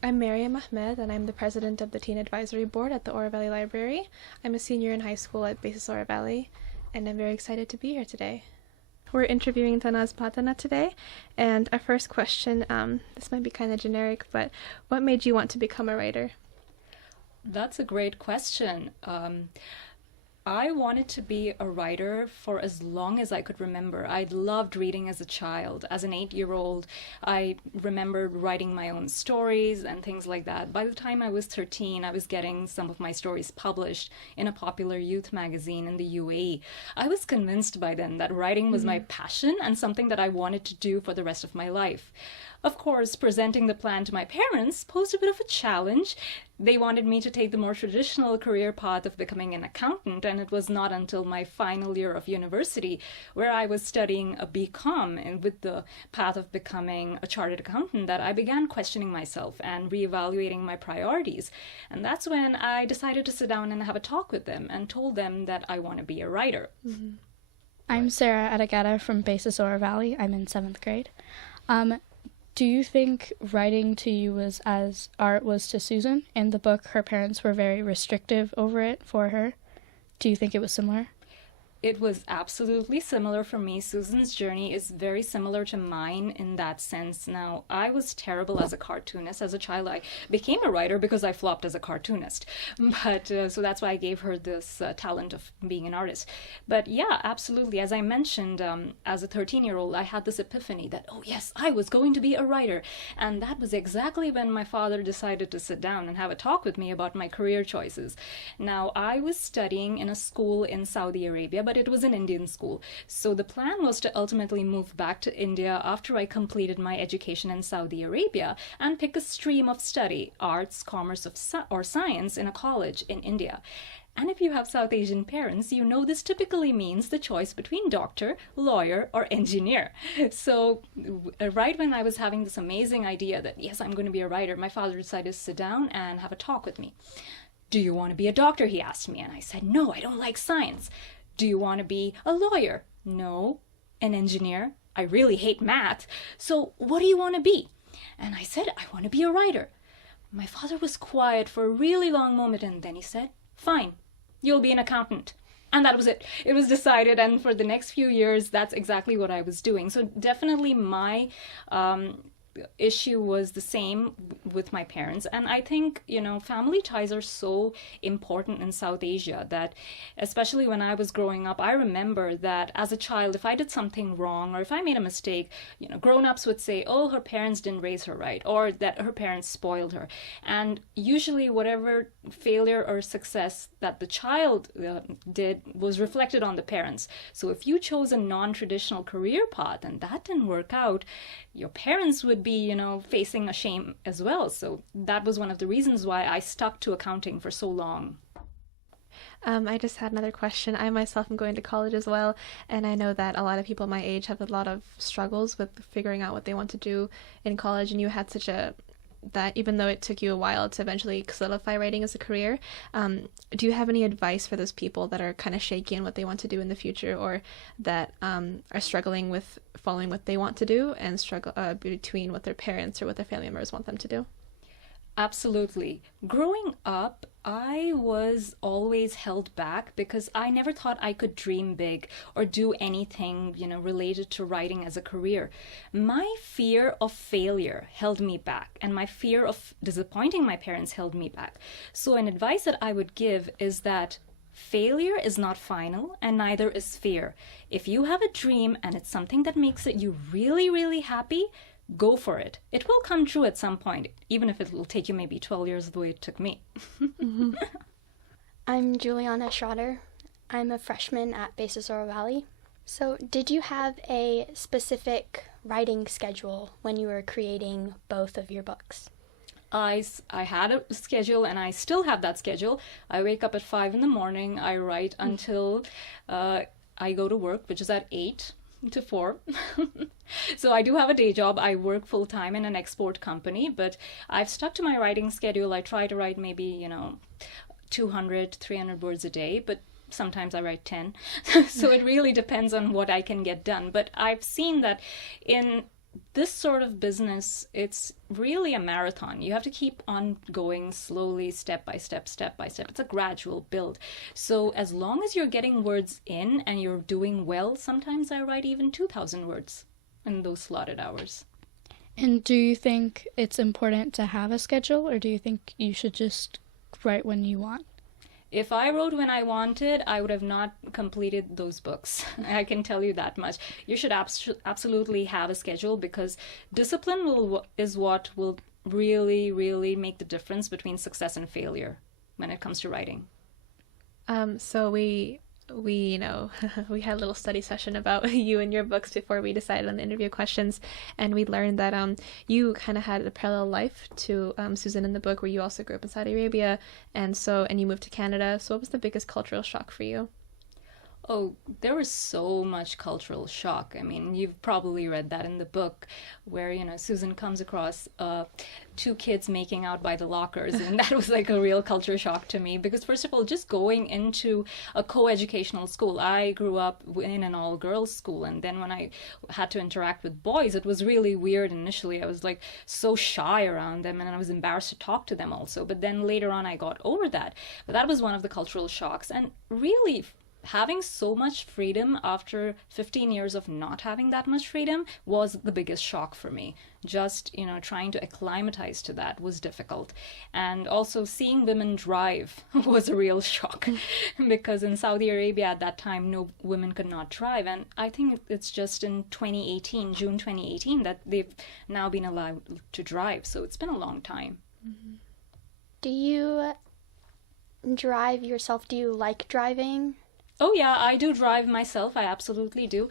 I'm Mariam Ahmed, and I'm the president of the Teen Advisory Board at the Oro Valley Library. I'm a senior in high school at Basis Oro Valley, and I'm very excited to be here today. We're interviewing Tanaz Bhathena today, and our first question, this might be kind of generic, but what made you want to become a writer? That's a great question. I wanted to be a writer for as long as I could remember. I loved reading as a child. As an 8-year-old, I remembered writing my own stories and things like that. By the time I was 13, I was getting some of my stories published in a popular youth magazine in the UAE. I was convinced by then that writing was my passion and something that I wanted to do for the rest of my life. Of course, presenting the plan to my parents posed a bit of a challenge. They wanted me to take the more traditional career path of becoming an accountant, and it was not until my final year of university, where I was studying a BCom and with the path of becoming a chartered accountant, that I began questioning myself and reevaluating my priorities. And that's when I decided to sit down and have a talk with them and told them that I want to be a writer. I'm Sarah Adagata from Basis Oro Valley. I'm in 7th grade. Do you think writing to you was as art was to Susan? In the book, her parents were very restrictive over it for her. Do you think it was similar? It was absolutely similar for me. Susan's journey is very similar to mine in that sense. Now, I was terrible as a cartoonist. As a child, I became a writer because I flopped as a cartoonist. But so that's why I gave her this talent of being an artist. But yeah, absolutely. As I mentioned, as a 13-year-old, I had this epiphany that, oh yes, I was going to be a writer. And that was exactly when my father decided to sit down and have a talk with me about my career choices. Now, I was studying in a school in Saudi Arabia, but it was an Indian school. So the plan was to ultimately move back to India after I completed my education in Saudi Arabia and pick a stream of study, arts, commerce, or science in a college in India. And if you have South Asian parents, you know this typically means the choice between doctor, lawyer, or engineer. So right when I was having this amazing idea that, yes, I'm going to be a writer, my father decided to sit down and have a talk with me. Do you want to be a doctor? He asked me. And I said, no, I don't like science. Do you want to be a lawyer? No. An engineer? I really hate math. So what do you want to be? And I said, I want to be a writer. My father was quiet for a really long moment, and then he said, fine, you'll be an accountant. And that was it. It was decided, and for the next few years, that's exactly what I was doing. So definitely my issue was the same with my parents. And I think, family ties are so important in South Asia that, especially when I was growing up, I remember that as a child, if I did something wrong or if I made a mistake, grown-ups would say, oh, her parents didn't raise her right, or that her parents spoiled her. And usually whatever failure or success that the child did was reflected on the parents. So if you chose a non-traditional career path and that didn't work out, your parents would be, facing a shame as well. So that was one of the reasons why I stuck to accounting for so long. I just had another question. I myself am going to college as well, and I know that a lot of people my age have a lot of struggles with figuring out what they want to do in college, and you had that even though it took you a while to eventually solidify writing as a career, do you have any advice for those people that are kind of shaky in what they want to do in the future, or that are struggling with following what they want to do and struggle between what their parents or what their family members want them to do? Absolutely. Growing up, I was always held back because I never thought I could dream big or do anything, related to writing as a career. My fear of failure held me back, and my fear of disappointing my parents held me back. So an advice that I would give is that failure is not final, and neither is fear. If you have a dream and it's something that makes you really, really happy, go for it. It will come true at some point, even if it will take you maybe 12 years the way it took me. I'm Juliana Schroeder. I'm a freshman at Basis Oro Valley. So did you have a specific writing schedule when you were creating both of your books? I had a schedule, and I still have that schedule. I wake up at 5 in the morning. I write until I go to work, which is at 8 to 4. So I do have a day job. I work full-time in an export company, but I've stuck to my writing schedule. I try to write maybe, 200, 300 words a day, but sometimes I write 10. So it really depends on what I can get done. But I've seen that in this sort of business, it's really a marathon. You have to keep on going slowly, step by step, step by step. It's a gradual build. So as long as you're getting words in and you're doing well, sometimes I write even 2,000 words in those slotted hours. And do you think it's important to have a schedule, or do you think you should just write when you want? If I wrote when I wanted, I would have not completed those books. I can tell you that much. You should absolutely have a schedule, because discipline is what will really, really make the difference between success and failure when it comes to writing. So we we had a little study session about you and your books before we decided on the interview questions, and we learned that you kind of had a parallel life to Susan in the book, where you also grew up in Saudi Arabia, and you moved to Canada. So what was the biggest cultural shock for you? Oh, there was so much cultural shock. I mean, you've probably read that in the book, where, Susan comes across two kids making out by the lockers, and that was like a real culture shock to me, because first of all, just going into a co-educational school, I grew up in an all-girls school, and then when I had to interact with boys, it was really weird initially. I was like so shy around them, and I was embarrassed to talk to them also, but then later on I got over that. But that was one of the cultural shocks, and really having so much freedom after 15 years of not having that much freedom was the biggest shock for me. Just, trying to acclimatize to that was difficult. And also seeing women drive was a real shock, because in Saudi Arabia at that time, no women could not drive. And I think it's just in June 2018, that they've now been allowed to drive. So it's been a long time. Mm-hmm. Do you drive yourself? Do you like driving? Oh yeah, I do drive myself. I absolutely do.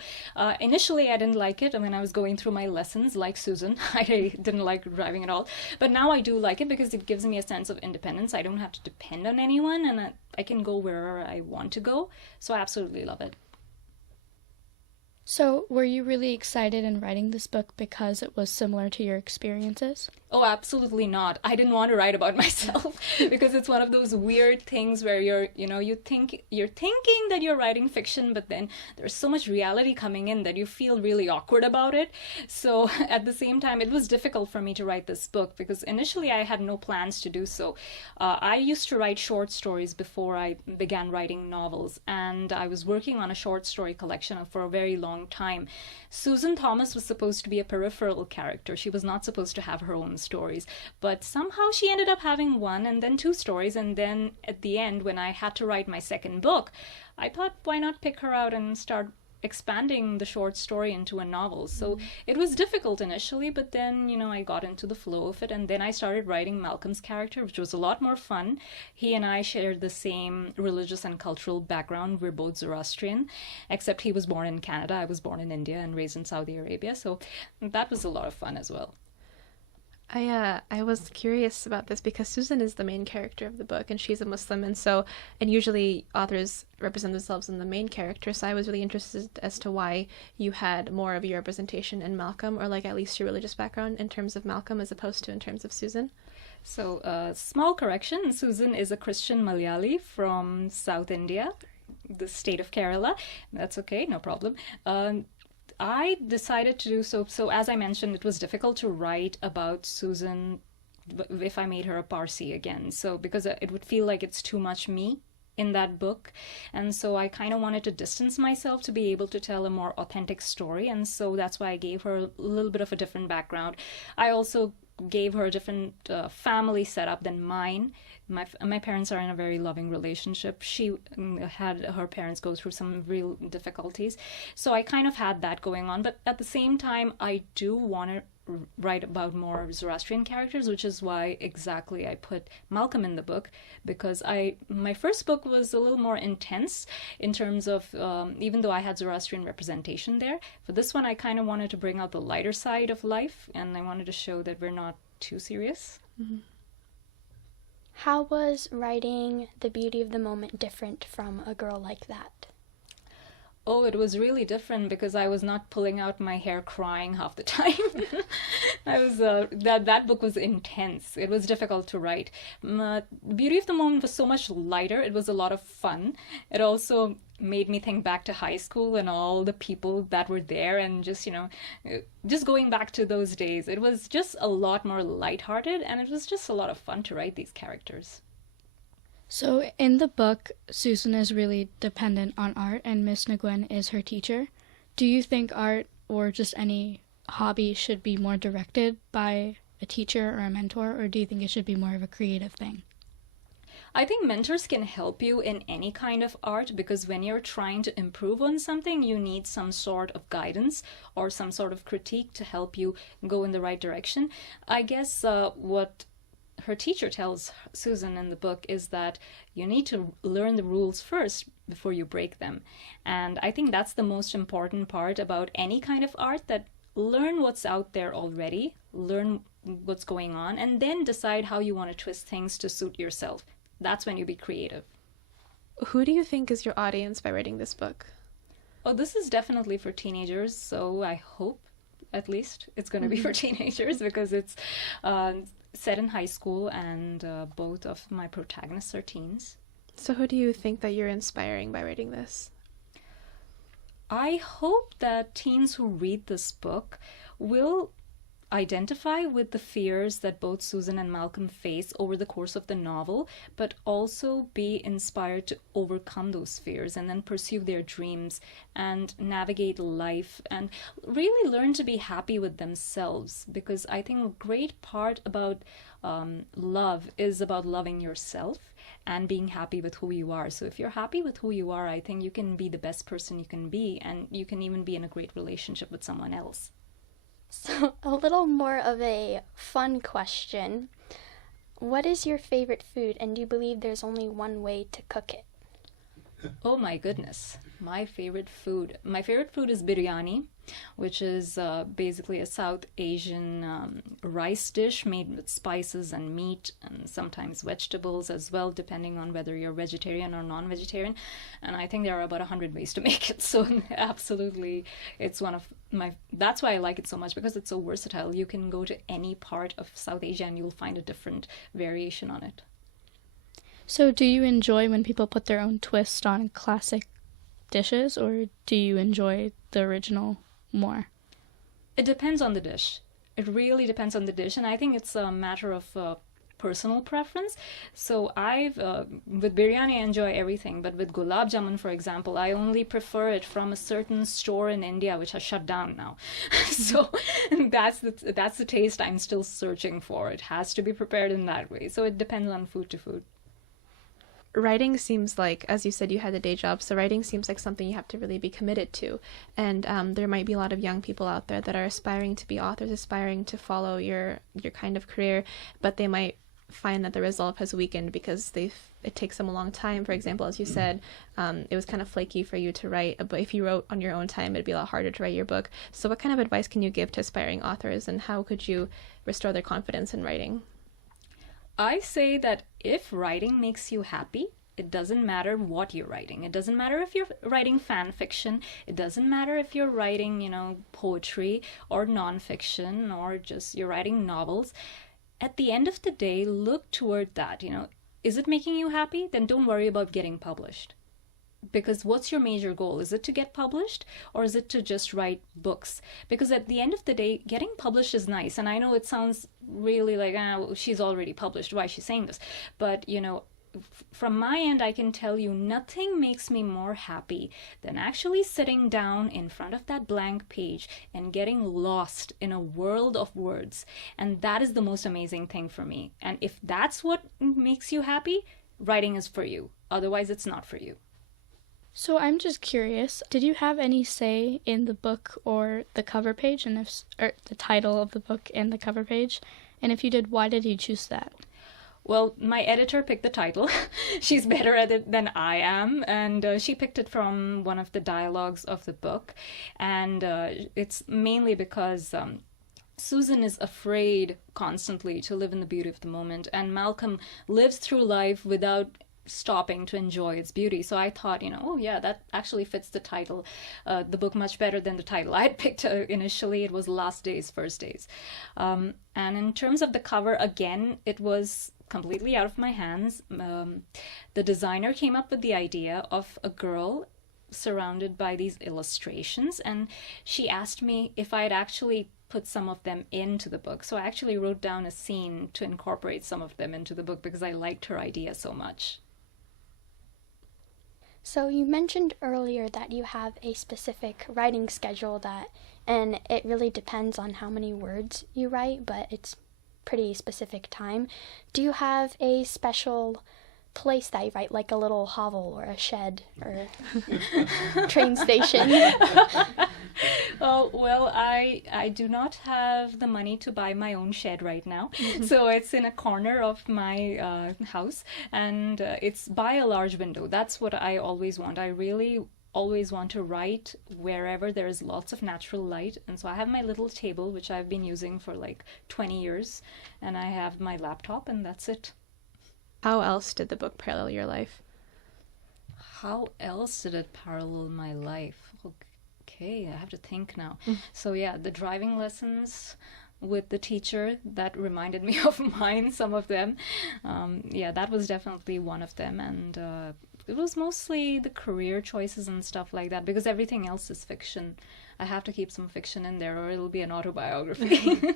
Initially, I didn't like it when I was going through my lessons, like Susan. I didn't like driving at all. But now I do like it, because it gives me a sense of independence. I don't have to depend on anyone, and I can go wherever I want to go. So I absolutely love it. So, were you really excited in writing this book because it was similar to your experiences? Oh, absolutely not. I didn't want to write about myself, because it's one of those weird things where you're thinking that you're writing fiction, but then there's so much reality coming in that you feel really awkward about it. So at the same time, it was difficult for me to write this book, because initially I had no plans to do so. I used to write short stories before I began writing novels, and I was working on a short story collection for a very long time. Susan Thomas was supposed to be a peripheral character. She was not supposed to have her own stories, but somehow she ended up having one and then two stories, and then at the end, when I had to write my second book, I thought, why not pick her out and start expanding the short story into a novel. So it was difficult initially, but then, I got into the flow of it, and then I started writing Malcolm's character, which was a lot more fun. He and I shared the same religious and cultural background. We're both Zoroastrian, except he was born in Canada. I was born in India and raised in Saudi Arabia. So that was a lot of fun as well. I was curious about this because Susan is the main character of the book, and she's a Muslim, and usually authors represent themselves in the main character, so I was really interested as to why you had more of your representation in Malcolm, or like at least your religious background in terms of Malcolm as opposed to in terms of Susan. So, small correction, Susan is a Christian Malayali from South India, the state of Kerala. That's okay, no problem. I decided to do so. So as I mentioned, it was difficult to write about Susan if I made her a Parsi again. So because it would feel like it's too much me in that book. And so I kind of wanted to distance myself to be able to tell a more authentic story. And so that's why I gave her a little bit of a different background. I also gave her a different family setup than mine. My parents are in a very loving relationship. She had her parents go through some real difficulties. So I kind of had that going on. But at the same time, I do want to write about more Zoroastrian characters, which is why exactly I put Malcolm in the book, because my first book was a little more intense in terms of, even though I had Zoroastrian representation there, for this one I kind of wanted to bring out the lighter side of life, and I wanted to show that we're not too serious. Mm-hmm. How was writing The Beauty of the Moment different from A Girl Like That? Oh, it was really different because I was not pulling out my hair crying half the time. I was that book was intense. It was difficult to write. Beauty of the Moment was so much lighter. It was a lot of fun. It also made me think back to high school and all the people that were there, and just going back to those days. It was just a lot more lighthearted, and it was just a lot of fun to write these characters. So in the book, Susan is really dependent on art and Miss Nguyen is her teacher. Do you think art or just any hobby should be more directed by a teacher or a mentor, or do you think it should be more of a creative thing? I think mentors can help you in any kind of art, because when you're trying to improve on something, you need some sort of guidance or some sort of critique to help you go in the right direction. I guess what her teacher tells Susan in the book is that you need to learn the rules first before you break them. And I think that's the most important part about any kind of art, that learn what's out there already, learn what's going on, and then decide how you want to twist things to suit yourself. That's when you be creative. Who do you think is your audience by writing this book? Oh, this is definitely for teenagers, so I hope at least it's going to be for teenagers, because it's set in high school, and both of my protagonists are teens. So who do you think that you're inspiring by writing this? I hope that teens who read this book will identify with the fears that both Susan and Malcolm face over the course of the novel, but also be inspired to overcome those fears and then pursue their dreams and navigate life and really learn to be happy with themselves. Because I think a great part about love is about loving yourself and being happy with who you are. So if you're happy with who you are, I think you can be the best person you can be, and you can even be in a great relationship with someone else. So, a little more of a fun question. What is your favorite food, and do you believe there's only one way to cook it? Oh my goodness. My favorite food. My favorite food is biryani, which is basically a South Asian rice dish made with spices and meat and sometimes vegetables as well, depending on whether you're vegetarian or non-vegetarian. And I think there are about 100 ways to make it. So absolutely, it's one of my... That's why I like it so much, because it's so versatile. You can go to any part of South Asia and you'll find a different variation on it. So do you enjoy when people put their own twist on classic dishes, or do you enjoy the original more? It depends on the dish. It really depends on the dish, and I think it's a matter of personal preference. So with biryani I enjoy everything, but with gulab jamun, for example, I only prefer it from a certain store in India which has shut down now. So that's the taste I'm still searching for. It has to be prepared in that way. So it depends on food to food. Writing seems like, as you said, you had a day job, so writing seems like something you have to really be committed to. And there might be a lot of young people out there that are aspiring to be authors, aspiring to follow your kind of career, but they might find that the resolve has weakened because it takes them a long time. For example, as you said, it was kind of flaky for you to write, but if you wrote on your own time, it'd be a lot harder to write your book. So what kind of advice can you give to aspiring authors, and how could you restore their confidence in writing? I say that if writing makes you happy, it doesn't matter what you're writing. It doesn't matter if you're writing fan fiction. It doesn't matter if you're writing, poetry or nonfiction, or just you're writing novels. At the end of the day, look toward that. Is it making you happy? Then don't worry about getting published. Because what's your major goal? Is it to get published, or is it to just write books? Because at the end of the day, getting published is nice. And I know it sounds really like, well, she's already published. Why is she saying this? But, from my end, I can tell you nothing makes me more happy than actually sitting down in front of that blank page and getting lost in a world of words. And that is the most amazing thing for me. And if that's what makes you happy, writing is for you. Otherwise, it's not for you. So I'm just curious, did you have any say in the book or the cover page, or the title of the book and the cover page? And if you did, why did you choose that? Well, my editor picked the title. She's better at it than I am, and she picked it from one of the dialogues of the book. And it's mainly because Susan is afraid constantly to live in the beauty of the moment, and Malcolm lives through life without stopping to enjoy its beauty. So I thought, oh yeah, that actually fits the title, the book much better than the title I had picked initially. It was Last Days, First Days. And in terms of the cover, again, it was completely out of my hands. The designer came up with the idea of a girl surrounded by these illustrations, and she asked me if I'd actually put some of them into the book. So I actually wrote down a scene to incorporate some of them into the book because I liked her idea so much. So you mentioned earlier that you have a specific writing schedule and it really depends on how many words you write, but it's pretty specific time. Do you have a special place that you write, like a little hovel or a shed or train station? Oh, well, I do not have the money to buy my own shed right now. So it's in a corner of my house, and it's by a large window. That's what I always want. I really always want to write wherever there is lots of natural light. And so I have my little table, which I've been using for like 20 years, and I have my laptop, and that's it. How else did the book parallel your life? How else did it parallel my life? Okay, I have to think now. So yeah, the driving lessons with the teacher, that reminded me of mine, some of them. Yeah, that was definitely one of them. And it was mostly the career choices and stuff like that, because everything else is fiction. I have to keep some fiction in there or it'll be an autobiography.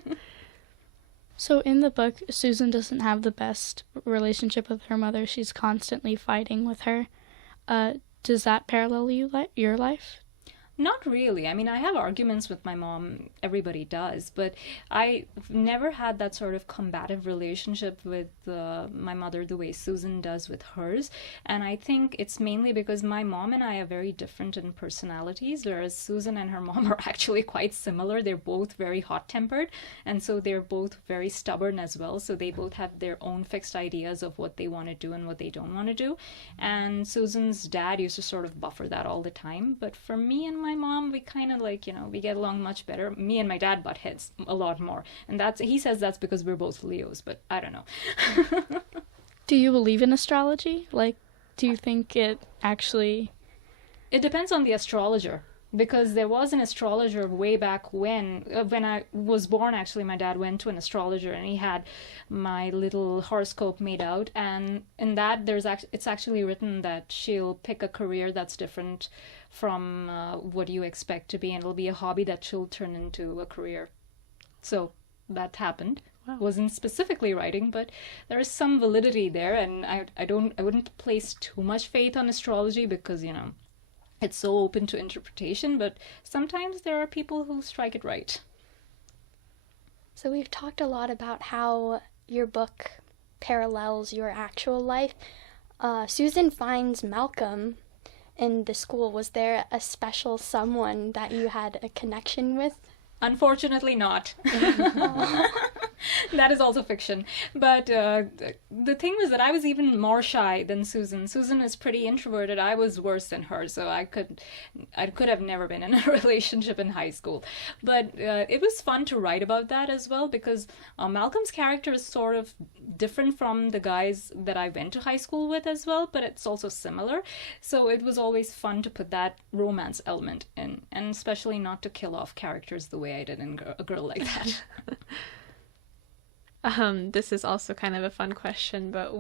So in the book, Susan doesn't have the best relationship with her mother. She's constantly fighting with her. Does that parallel your life? Not really. I mean, I have arguments with my mom. Everybody does. But I've never had that sort of combative relationship with my mother the way Susan does with hers. And I think it's mainly because my mom and I are very different in personalities, whereas Susan and her mom are actually quite similar. They're both very hot-tempered, and so they're both very stubborn as well. So they both have their own fixed ideas of what they want to do and what they don't want to do. And Susan's dad used to sort of buffer that all the time. But for me and my mom, we kind of we get along much better. Me and my dad butt heads a lot more, and he says that's because we're both Leos, but I don't know. Do you believe in astrology? Do you think it actually... It depends on the astrologer, because there was an astrologer way back when I was born. Actually, my dad went to an astrologer and he had my little horoscope made out, and in that it's actually written that she'll pick a career that's different from what you expect to be, and it'll be a hobby that she'll turn into a career. So that happened. Wow. Wasn't specifically writing, but there is some validity there, and I wouldn't place too much faith on astrology because it's so open to interpretation, but sometimes there are people who strike it right. So we've talked a lot about how your book parallels your actual life. Susan finds Malcolm in the school. Was there a special someone that you had a connection with? Unfortunately not. That is also fiction. But the thing was that I was even more shy than Susan. Susan is pretty introverted. I was worse than her, so I could have never been in a relationship in high school. But it was fun to write about that as well, because Malcolm's character is sort of different from the guys that I went to high school with as well, but it's also similar. So it was always fun to put that romance element in, and especially not to kill off characters the way I did in A Girl Like That. This is also kind of a fun question, but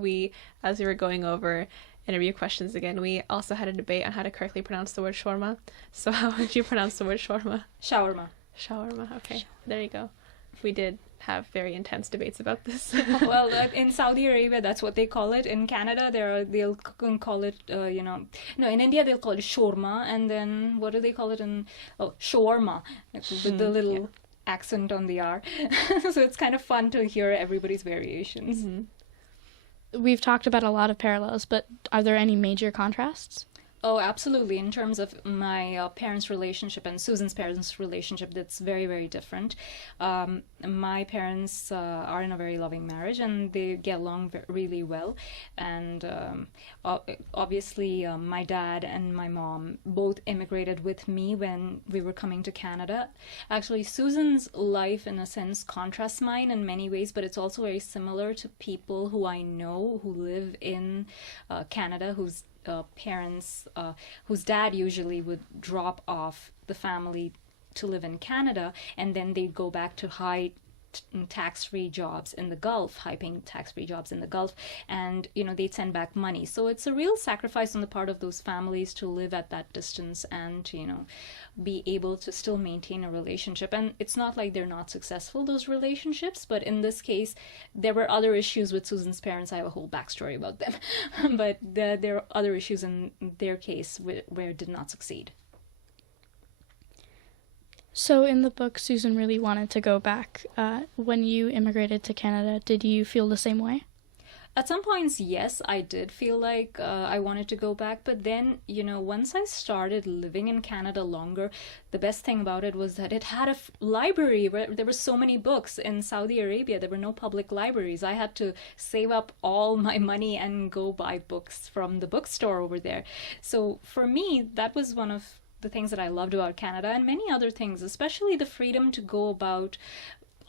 as we were going over interview questions again, we also had a debate on how to correctly pronounce the word shawarma. So how would you pronounce the word shawarma? Shawarma. Shawarma, okay. There you go. We did have very intense debates about this. Well, in Saudi Arabia, that's what they call it. In Canada, they'll call it, no, in India, they'll call it shawarma, and then what do they call it shawarma, with the little accent on the R. So it's kind of fun to hear everybody's variations. Mm-hmm. We've talked about a lot of parallels, but are there any major contrasts? Oh, absolutely. In terms of my parents' relationship and Susan's parents' relationship, that's very, very different. my parents are in a very loving marriage, and they get along really well. And obviously, my dad and my mom both immigrated with me when we were coming to Canada. Actually, Susan's life, in a sense, contrasts mine in many ways, but it's also very similar to people who I know who live in Canada, whose parents, whose dad usually would drop off the family to live in Canada, and then they'd go back to high tax-free jobs in the Gulf, high-paying tax-free jobs in the Gulf, and they'd send back money. So it's a real sacrifice on the part of those families to live at that distance and be able to still maintain a relationship. And it's not like they're not successful, those relationships, but in this case there were other issues with Susan's parents. I have a whole backstory about them. But there are other issues in their case where it did not succeed. So in the book, Susan really wanted to go back. When you immigrated to Canada, did you feel the same way? At some points, yes, I did feel like I wanted to go back. But then, once I started living in Canada longer, the best thing about it was that it had a library where there were so many books. In Saudi Arabia, there were no public libraries. I had to save up all my money and go buy books from the bookstore over there. So for me, that was one of the things that I loved about Canada, and many other things, especially the freedom to go about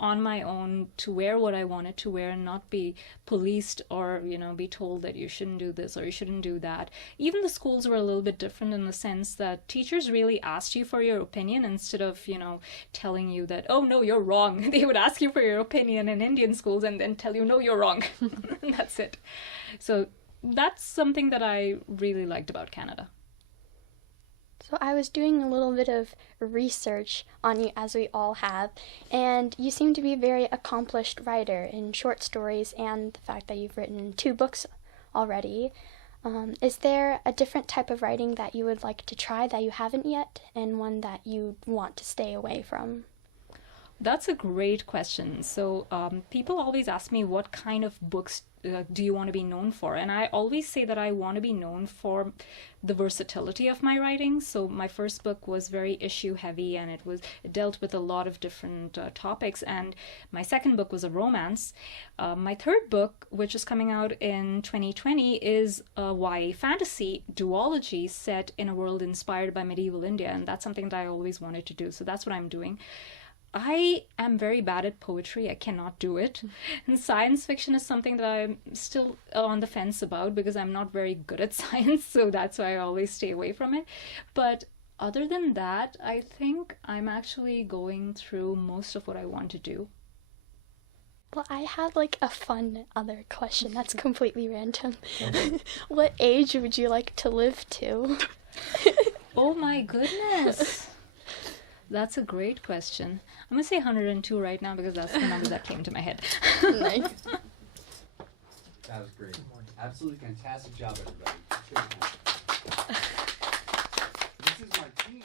on my own, to wear what I wanted to wear and not be policed or, be told that you shouldn't do this or you shouldn't do that. Even the schools were a little bit different in the sense that teachers really asked you for your opinion instead of, telling you that, oh, no, you're wrong. They would ask you for your opinion in Indian schools and then tell you, no, you're wrong. That's it. So that's something that I really liked about Canada. So I was doing a little bit of research on you, as we all have, and you seem to be a very accomplished writer in short stories, and the fact that you've written 2 books already. Is there a different type of writing that you would like to try that you haven't yet, and one that you want to stay away from? That's a great question. So people always ask me, what kind of books do you want to be known for? And I always say that I want to be known for the versatility of my writing. So my first book was very issue heavy, and it dealt with a lot of different topics. And my second book was a romance. My third book, which is coming out in 2020, is a YA fantasy duology set in a world inspired by medieval India. And that's something that I always wanted to do. So that's what I'm doing. I am very bad at poetry. I cannot do it. And science fiction is something that I'm still on the fence about because I'm not very good at science, so that's why I always stay away from it. But other than that, I think I'm actually going through most of what I want to do. Well, I have a fun other question that's completely random. What age would you like to live to? Oh my goodness. That's a great question. I'm going to say 102 right now because that's the number that came to my head. Nice. That was great. Absolutely fantastic job, everybody. This is my team.